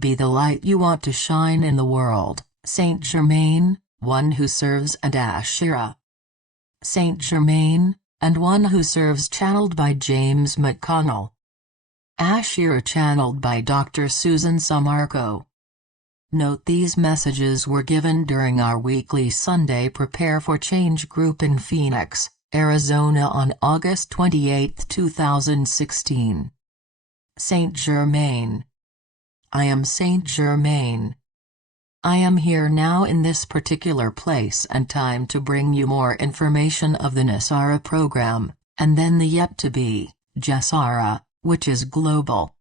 Be the light you want to shine in the world. Saint Germaine, one who serves, and Ashira. Saint Germaine, and one who serves, channeled by James McConnell. Ashira, channeled by Dr. Susan Sammarco. Note: these messages were given during our weekly Sunday Prepare for Change group in Phoenix, Arizona on August 28, 2016. Saint Germaine. I am Saint Germaine. I am here now in this particular place and time to bring you more information of the Nesara program, and then the yet-to-be, GESARA, which is global.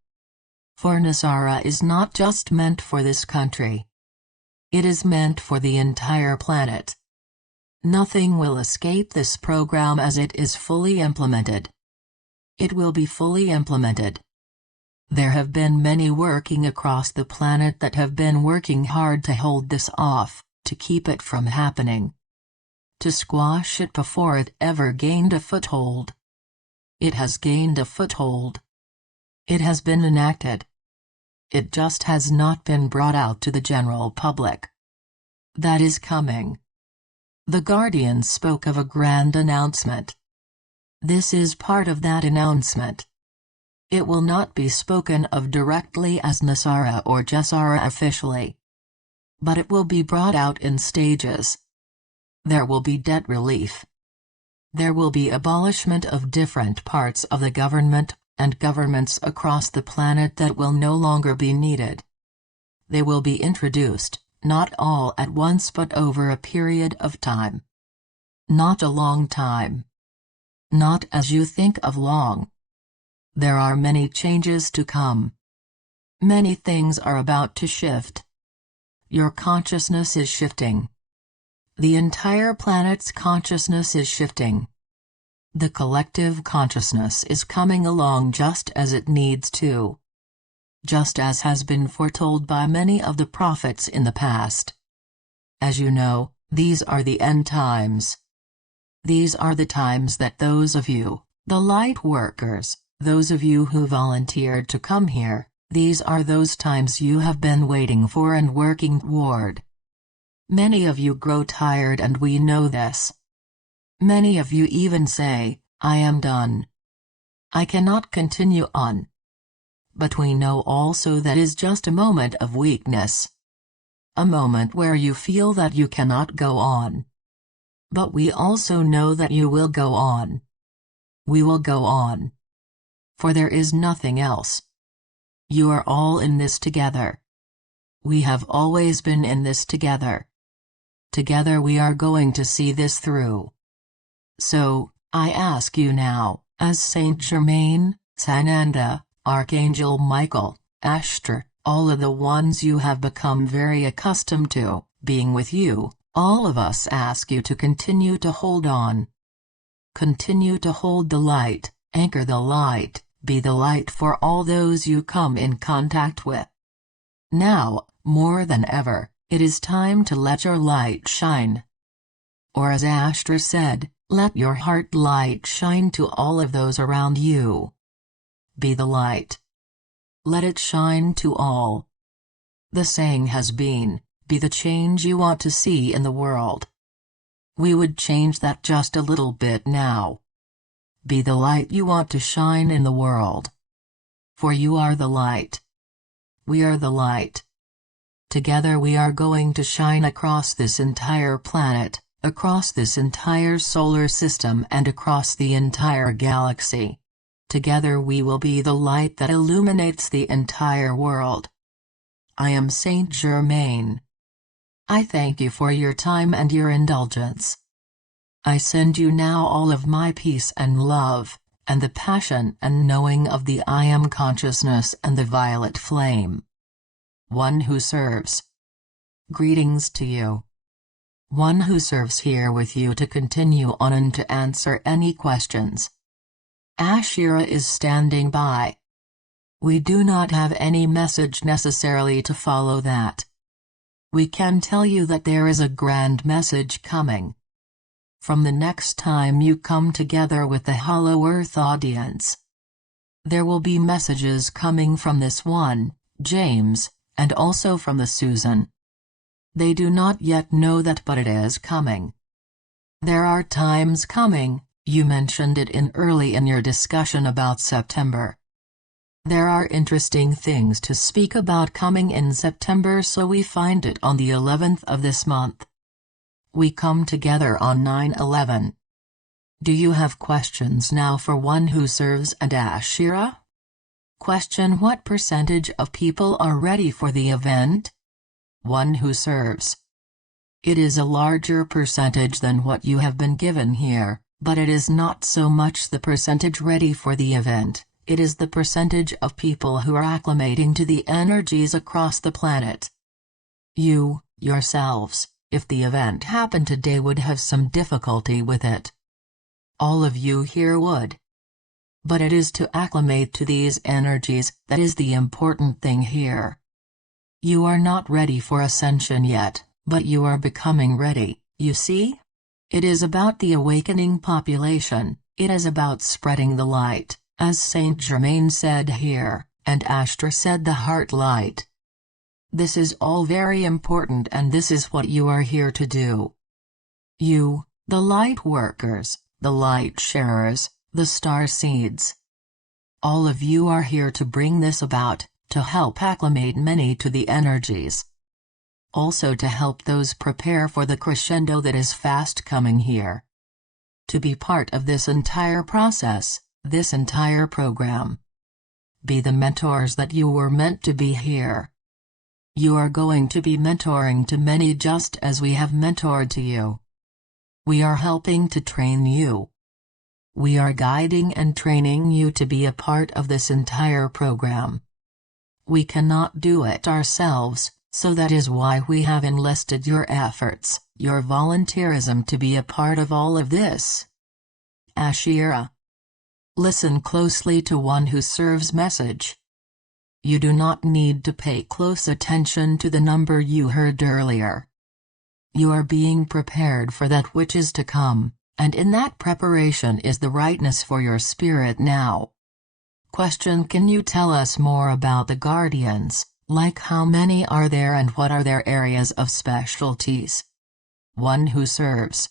For Nesara is not just meant for this country. It is meant for the entire planet. Nothing will escape this program as it is fully implemented. It will be fully implemented. There have been many working across the planet that have been working hard to hold this off, to keep it from happening. To squash it before it ever gained a foothold. It has gained a foothold. It has been enacted. It just has not been brought out to the general public. That is coming. The Guardian spoke of a grand announcement. This is part of that announcement. It will not be spoken of directly as Nesara or GESARA officially. But it will be brought out in stages. There will be debt relief. There will be abolishment of different parts of the government and governments across the planet that will no longer be needed. They will be introduced, not all at once but over a period of time. Not a long time. Not as you think of long. There are many changes to come. Many things are about to shift. Your consciousness is shifting. The entire planet's consciousness is shifting. The collective consciousness is coming along just as it needs to. Just as has been foretold by many of the prophets in the past. As you know, these are the end times. These are the times that those of you, the light workers, those of you who volunteered to come here, these are those times you have been waiting for and working toward. Many of you grow tired, and we know this. Many of you even say, I am done. I cannot continue on. But we know also that is just a moment of weakness. A moment where you feel that you cannot go on. But we also know that you will go on. We will go on. For there is nothing else. You are all in this together. We have always been in this together. Together we are going to see this through. So, I ask you now, as Saint Germaine, Sananda, Archangel Michael, Ashtar, all of the ones you have become very accustomed to, being with you, all of us ask you to continue to hold on. Continue to hold the light, anchor the light, be the light for all those you come in contact with. Now, more than ever, it is time to let your light shine. Or as Ashtar said, let your heart light shine to all of those around you. Be the light. Let it shine to all. The saying has been, be the change you want to see in the world. We would change that just a little bit now. Be the light you want to shine in the world. For you are the light. We are the light. Together we are going to shine across this entire planet, across this entire solar system, and across the entire galaxy. Together we will be the light that illuminates the entire world. I am Saint Germaine. I thank you for your time and your indulgence. I send you now all of my peace and love, and the passion and knowing of the I Am consciousness and the violet flame. One who serves. Greetings to you. One who serves here with you to continue on and to answer any questions. Ashira is standing by. We do not have any message necessarily to follow that. We can tell you that there is a grand message coming. From the next time you come together with the Hollow Earth audience. There will be messages coming from this one, James, and also from the Susan. They do not yet know that, but it is coming. There are times coming, you mentioned it early in your discussion about September. There are interesting things to speak about coming in September, so we find it on the 11th of this month. We come together on 9/11. Do you have questions now for one who serves and Ashira? Question: what percentage of people are ready for the event? One who serves. It is a larger percentage than what you have been given here, but it is not so much the percentage ready for the event, it is the percentage of people who are acclimating to the energies across the planet. You, yourselves, if the event happened today, would have some difficulty with it. All of you here would. But it is to acclimate to these energies that is the important thing here. You are not ready for ascension yet, but you are becoming ready, you see? It is about the awakening population, it is about spreading the light, as Saint Germaine said here, and Ashira said the heart light. This is all very important, and this is what you are here to do. You, the light workers, the light sharers, the star seeds. All of you are here to bring this about, to help acclimate many to the energies. Also to help those prepare for the crescendo that is fast coming here. To be part of this entire process, this entire program. Be the mentors that you were meant to be here. You are going to be mentoring to many just as we have mentored to you. We are helping to train you. We are guiding and training you to be a part of this entire program. We cannot do it ourselves, so that is why we have enlisted your efforts, your volunteerism to be a part of all of this. Ashira. Listen closely to one who serves message. You do not need to pay close attention to the number you heard earlier. You are being prepared for that which is to come, and in that preparation is the rightness for your spirit now. Question: can you tell us more about the guardians, like how many are there and what are their areas of specialties? One who serves.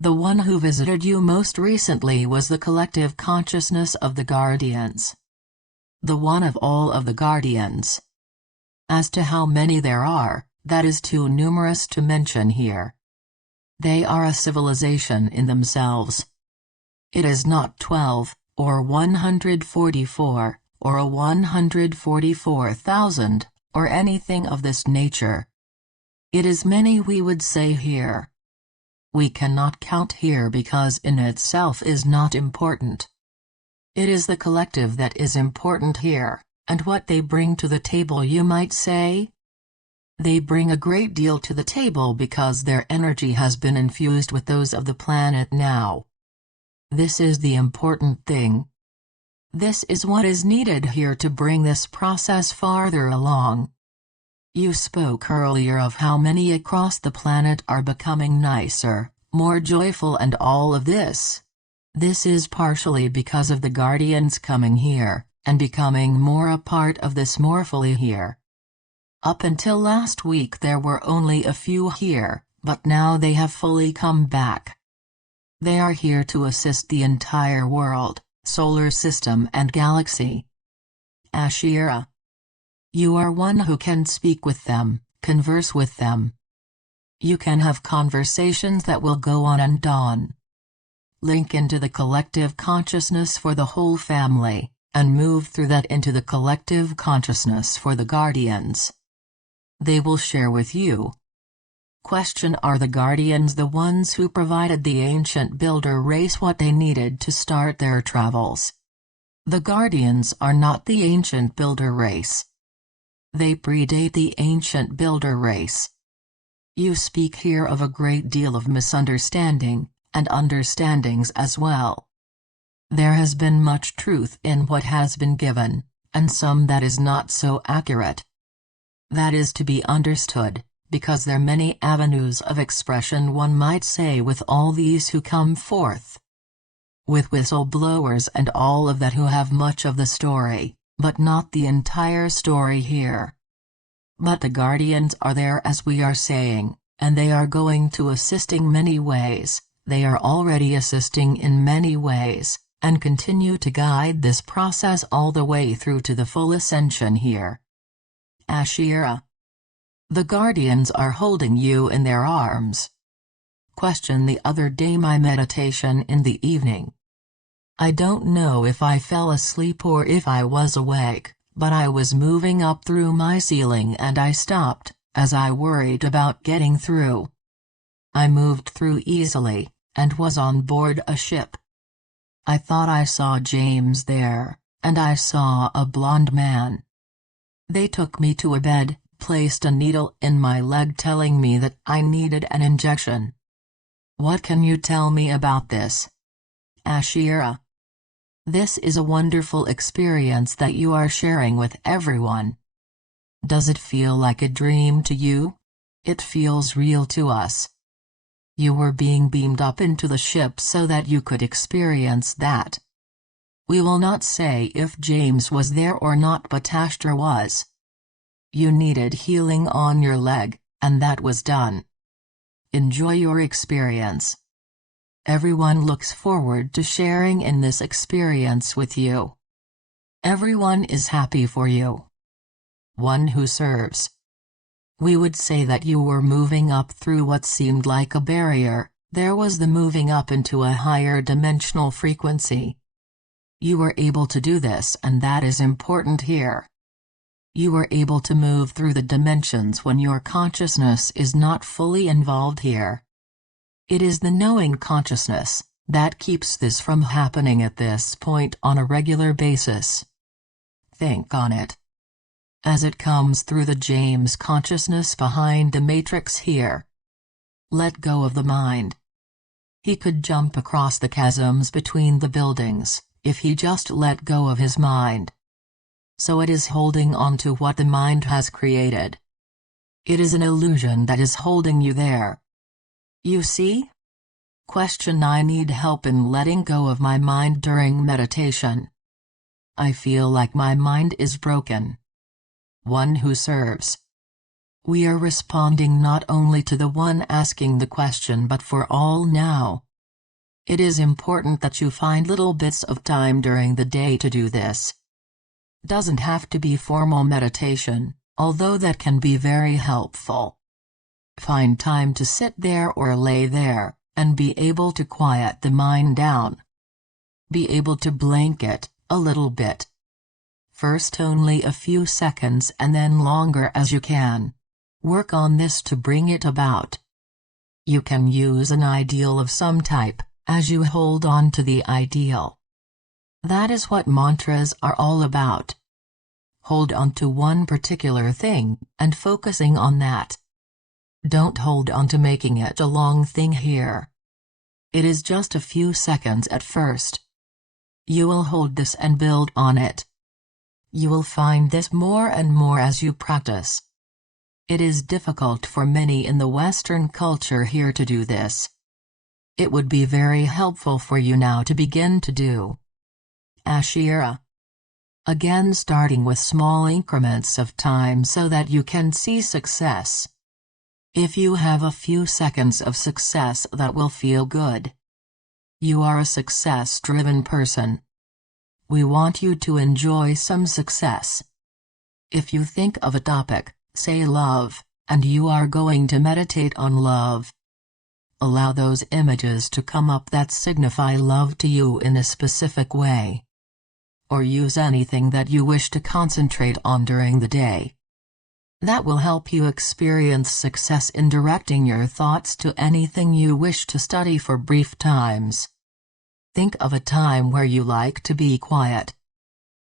The one who visited you most recently was the collective consciousness of the guardians. The one of all of the guardians. As to how many there are, that is too numerous to mention here. They are a civilization in themselves. It is not 12, or 144, or a 144,000, or anything of this nature. It is many, we would say here. We cannot count here because in itself is not important. It is the collective that is important here, and what they bring to the table, you might say. They bring a great deal to the table because their energy has been infused with those of the planet now. This is the important thing. This is what is needed here to bring this process farther along. You spoke earlier of how many across the planet are becoming nicer, more joyful, and all of this. This is partially because of the guardians coming here, and becoming more a part of this more fully here. Up until last week there were only a few here, but now they have fully come back. They are here to assist the entire world, solar system and galaxy. Ashira. You are one who can speak with them, converse with them. You can have conversations that will go on and on. Link into the collective consciousness for the whole family, and move through that into the collective consciousness for the guardians. They will share with you. Question: are the guardians the ones who provided the ancient builder race what they needed to start their travels? The guardians are not the ancient builder race. They predate the ancient builder race. You speak here of a great deal of misunderstanding, and understandings as well. There has been much truth in what has been given, and some that is not so accurate. That is to be understood, because there are many avenues of expression, one might say, with all these who come forth. With whistleblowers and all of that who have much of the story, but not the entire story here. But the guardians are there as we are saying, and they are going to assisting many ways. They are already assisting in many ways, and continue to guide this process all the way through to the full ascension here. Ashira. The guardians are holding you in their arms. Question: the other day my meditation in the evening. I don't know if I fell asleep or if I was awake, but I was moving up through my ceiling and I stopped, as I worried about getting through. I moved through easily, and was on board a ship. I thought I saw James there, and I saw a blonde man. They took me to a bed, placed a needle in my leg telling me that I needed an injection. What can you tell me about this? Ashira. This is a wonderful experience that you are sharing with everyone. Does it feel like a dream to you? It feels real to us. You were being beamed up into the ship so that you could experience that. We will not say if James was there or not, but Ashira was. You needed healing on your leg, and that was done. Enjoy your experience. Everyone looks forward to sharing in this experience with you. Everyone is happy for you. One who serves. We would say that you were moving up through what seemed like a barrier. There was the moving up into a higher dimensional frequency. You were able to do this, and that is important here. You were able to move through the dimensions when your consciousness is not fully involved here. It is the knowing consciousness that keeps this from happening at this point on a regular basis. Think on it. As it comes through the James consciousness behind the matrix here. Let go of the mind. He could jump across the chasms between the buildings, if he just let go of his mind. So it is holding on to what the mind has created. It is an illusion that is holding you there. You see? Question: I need help in letting go of my mind during meditation. I feel like my mind is broken. One who serves. We are responding not only to the one asking the question but for all now. It is important that you find little bits of time during the day to do this. Doesn't have to be formal meditation, although that can be very helpful. Find time to sit there or lay there, and be able to quiet the mind down. Be able to blank it, a little bit. First only a few seconds and then longer as you can. Work on this to bring it about. You can use an ideal of some type, as you hold on to the ideal. That is what mantras are all about. Hold on to one particular thing, and focusing on that. Don't hold on to making it a long thing here. It is just a few seconds at first. You will hold this and build on it. You will find this more and more as you practice. It is difficult for many in the Western culture here to do this. It would be very helpful for you now to begin to do. Ashira. Again, starting with small increments of time so that you can see success. If you have a few seconds of success, that will feel good. You are a success-driven person. We want you to enjoy some success. If you think of a topic, say love, and you are going to meditate on love. Allow those images to come up that signify love to you in a specific way. Or use anything that you wish to concentrate on during the day. That will help you experience success in directing your thoughts to anything you wish to study for brief times. Think of a time where you like to be quiet.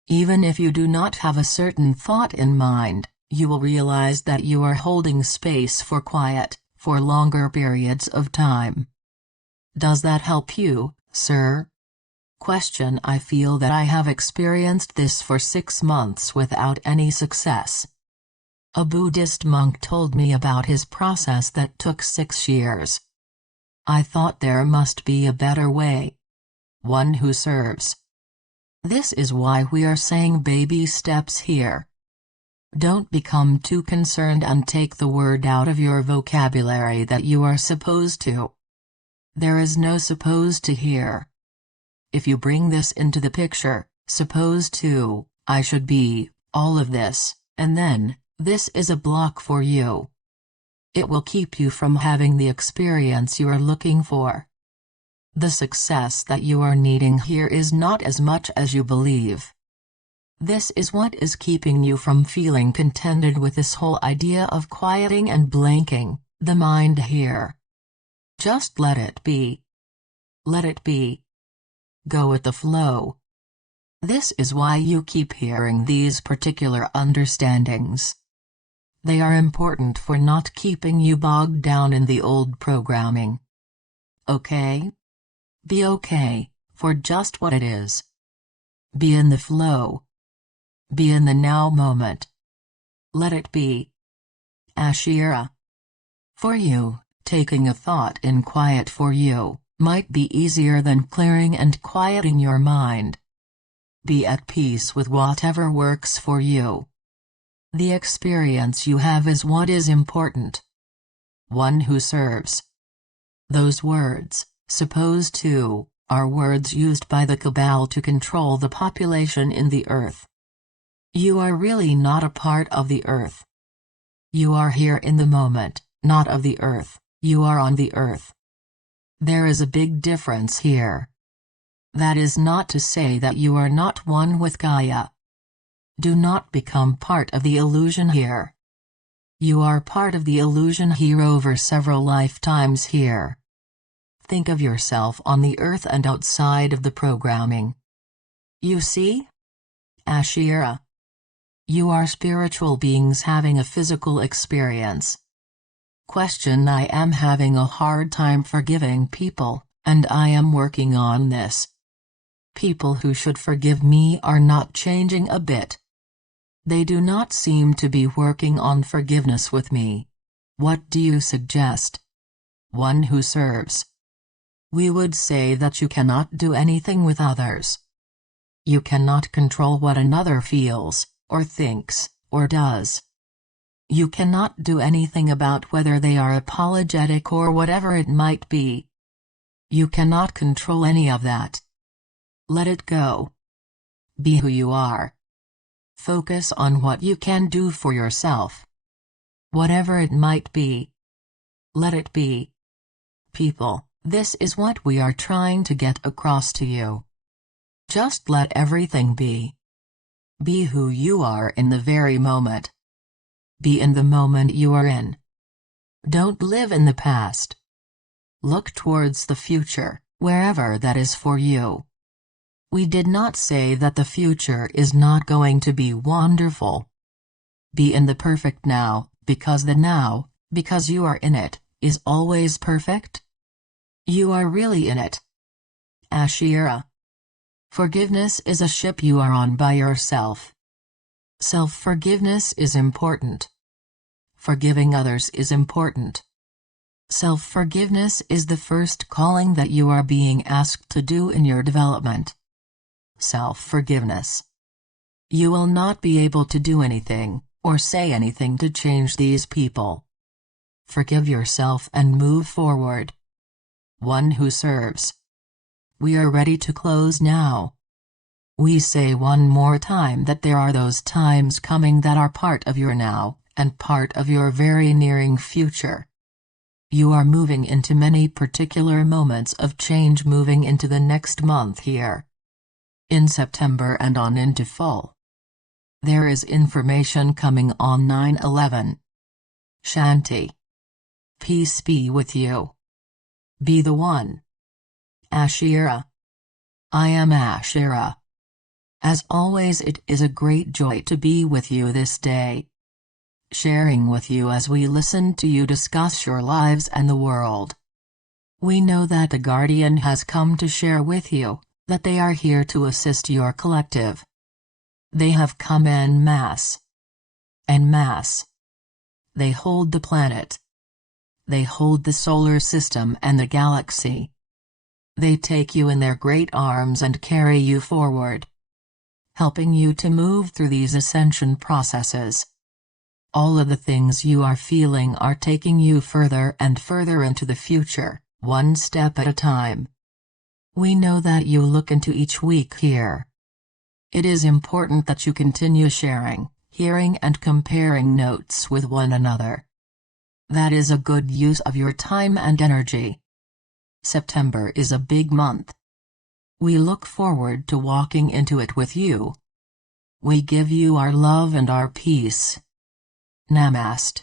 Even if you do not have a certain thought in mind, you will realize that you are holding space for quiet, for longer periods of time. Does that help you, sir? Question: I feel that I have experienced this for 6 months without any success. A Buddhist monk told me about his process that took 6 years. I thought there must be a better way. One who serves. This is why we are saying baby steps here. Don't become too concerned and take the word out of your vocabulary that you are supposed to. There is no supposed to here. If you bring this into the picture, supposed to, I should be, all of this, and then, this is a block for you. It will keep you from having the experience you are looking for. The success that you are needing here is not as much as you believe. This is what is keeping you from feeling contented with this whole idea of quieting and blanking the mind here. Just let it be. Let it be. Go with the flow. This is why you keep hearing these particular understandings. They are important for not keeping you bogged down in the old programming. Okay? Be okay, for just what it is. Be in the flow. Be in the now moment. Let it be. Ashira. For you, taking a thought in quiet for you might be easier than clearing and quieting your mind. Be at peace with whatever works for you. The experience you have is what is important. One who serves. Those words, supposed to, are words used by the cabal to control the population in the earth. You are really not a part of the earth. You are here in the moment, not of the earth, you are on the earth. There is a big difference here. That is not to say that you are not one with Gaia. Do not become part of the illusion here. You are part of the illusion here over several lifetimes here. Think of yourself on the earth and outside of the programming. You see? Ashira. You are spiritual beings having a physical experience. Question: I am having a hard time forgiving people, and I am working on this. People who should forgive me are not changing a bit. They do not seem to be working on forgiveness with me. What do you suggest? One who serves. We would say that you cannot do anything with others. You cannot control what another feels, or thinks, or does. You cannot do anything about whether they are apologetic or whatever it might be. You cannot control any of that. Let it go. Be who you are. Focus on what you can do for yourself. Whatever it might be. Let it be. People, this is what we are trying to get across to you. Just let everything be. Be who you are in the very moment. Be in the moment you are in. Don't live in the past. Look towards the future, wherever that is for you. We did not say that the future is not going to be wonderful. Be in the perfect now, because the now, because you are in it, is always perfect. You are really in it. Ashira. Forgiveness is a ship you are on by yourself. Self-forgiveness is important. Forgiving others is important. Self-forgiveness is the first calling that you are being asked to do in your development. Self-forgiveness. You will not be able to do anything, or say anything to change these people. Forgive yourself and move forward. One who serves. We are ready to close now. We say one more time that there are those times coming that are part of your now, and part of your very nearing future. You are moving into many particular moments of change, moving into the next month here. In September and on into fall. There is information coming on 9/11. Shanti. Peace be with you. Be the one. Ashira. I am Ashira. As always, it is a great joy to be with you this day. Sharing with you as we listen to you discuss your lives and the world. We know that the Guardian has come to share with you, that they are here to assist your collective. They have come en masse. En masse. They hold the planet. They hold the solar system and the galaxy. They take you in their great arms and carry you forward, helping you to move through these ascension processes. All of the things you are feeling are taking you further and further into the future, one step at a time. We know that you look into each week here. It is important that you continue sharing, hearing and comparing notes with one another. That is a good use of your time and energy. September is a big month. We look forward to walking into it with you. We give you our love and our peace. Namaste.